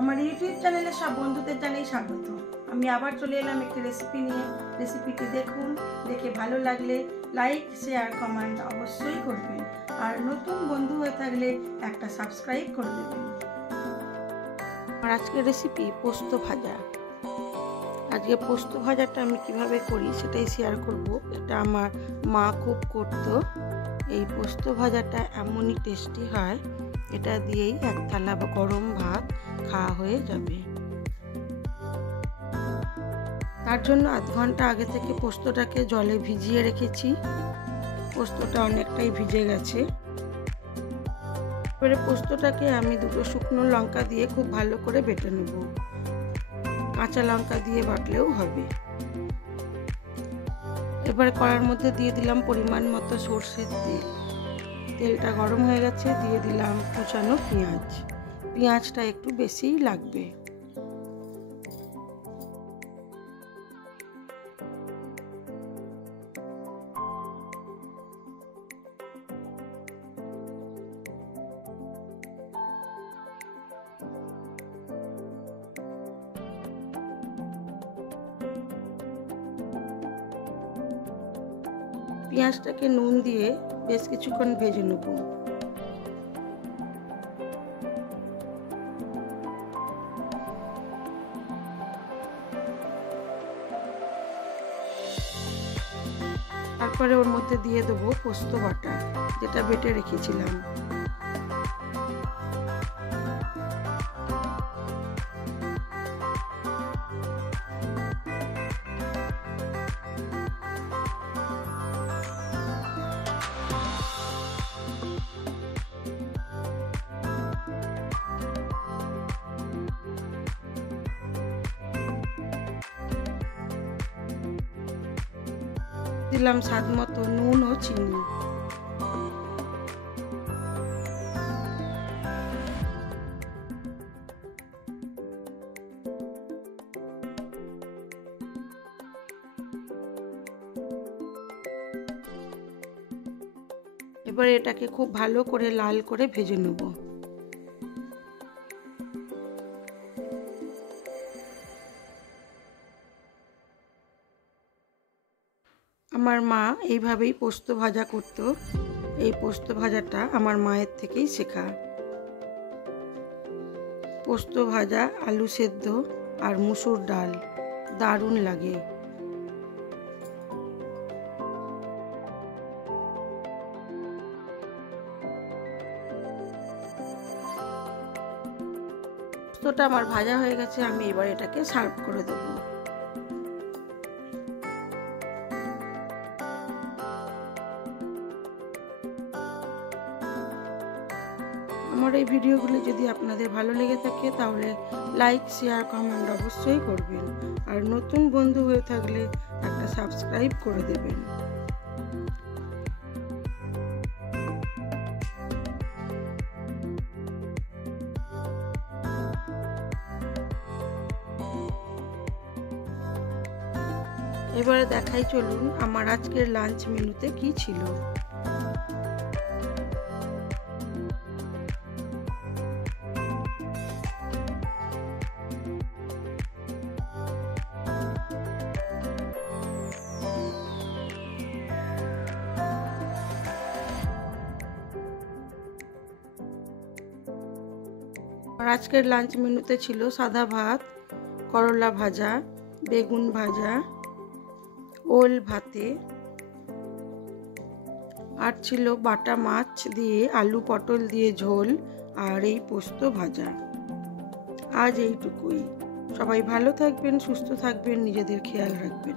আমার ইউটিউব চ্যানেলে সব বন্ধুদের জানাই স্বাগত। আমি আবার চলে এলাম একটি রেসিপি নিয়ে। রেসিপিটি দেখুন, দেখে ভালো লাগলে লাইক শেয়ার কমেন্ট অবশ্যই করবেন, আর নতুন বন্ধু হয়ে থাকলে একটা সাবস্ক্রাইব করে দেবেন। আমার আজকের রেসিপি পোস্ত ভাজা। আজকে পোস্ত ভাজাটা আমি কিভাবে করি সেটাই শেয়ার করব। এটা আমার মা খুব করতো। এই পোস্ত ভাজাটা এমনই টেস্টি হয়, এটা দিয়েই এক থালা গরম ভাত খাওয়া হয়ে যাবে। তার জন্য আধ ঘন্টা আগে থেকে পোস্তটাকে জলে ভিজিয়ে রেখেছি। পোস্তটা অনেকটাই ভিজে গেছে। এবারে পোস্তটাকে আমি দুটো শুকনো লঙ্কা দিয়ে খুব ভালো করে বেটে নেব। কাঁচা লঙ্কা দিয়ে বাটলেও হবে। এবারে কড়ার মধ্যে দিয়ে দিলাম পরিমাণ মতো সরষের তেল। তেলটা গরম হয়ে গেছে, দিয়ে দিলাম কুচানো পেঁয়াজ। পেঁয়াজটা একটু বেশিই লাগবে। পেঁয়াজটাকে নুন দিয়ে বেশ কিছুক্ষণ ভেজে নেব। তারপরে ওর মধ্যে দিয়ে দেবো পোস্ত বাটা, যেটা বেটে রেখেছিলাম। দিলাম স্বাদ মতো নুন ও চিনি। এবার এটাকে খুব ভালো করে লাল করে ভেজে নেব। আমার মা এইভাবেই পোস্ত ভাজা করতো। এই পোস্ত ভাজাটা আমার মায়ের থেকেই শেখা। পোস্ত ভাজা, আলু সেদ্ধ আর মুসুর ডাল দারুণ লাগে। পোস্তটা আমার ভাজা হয়ে গেছে, আমি এবার এটাকে সার্ভ করে দেবো। আমার এই ভিডিওগুলি যদি আপনাদের ভালো লেগে থাকে তাহলে লাইক শেয়ার কমেন্ট অবশ্যই করবেন, আর নতুন বন্ধু হয়ে থাকলে একটা সাবস্ক্রাইব করে দেবেন। এবারে দেখাই চলুন আমার আজকের লাঞ্চ মেনুতে কি ছিল। আর আজকের লাঞ্চ মেনুতে ছিল সাদা ভাত, করলা ভাজা, বেগুন ভাজা, ওল ভাতে, আর ছিল বাটা মাছ দিয়ে আলু পটল দিয়ে ঝোল, আর এই পোস্ত ভাজা। আজ এইটুকুই। সবাই ভালো থাকবেন, সুস্থ থাকবেন, নিজেদের খেয়াল রাখবেন।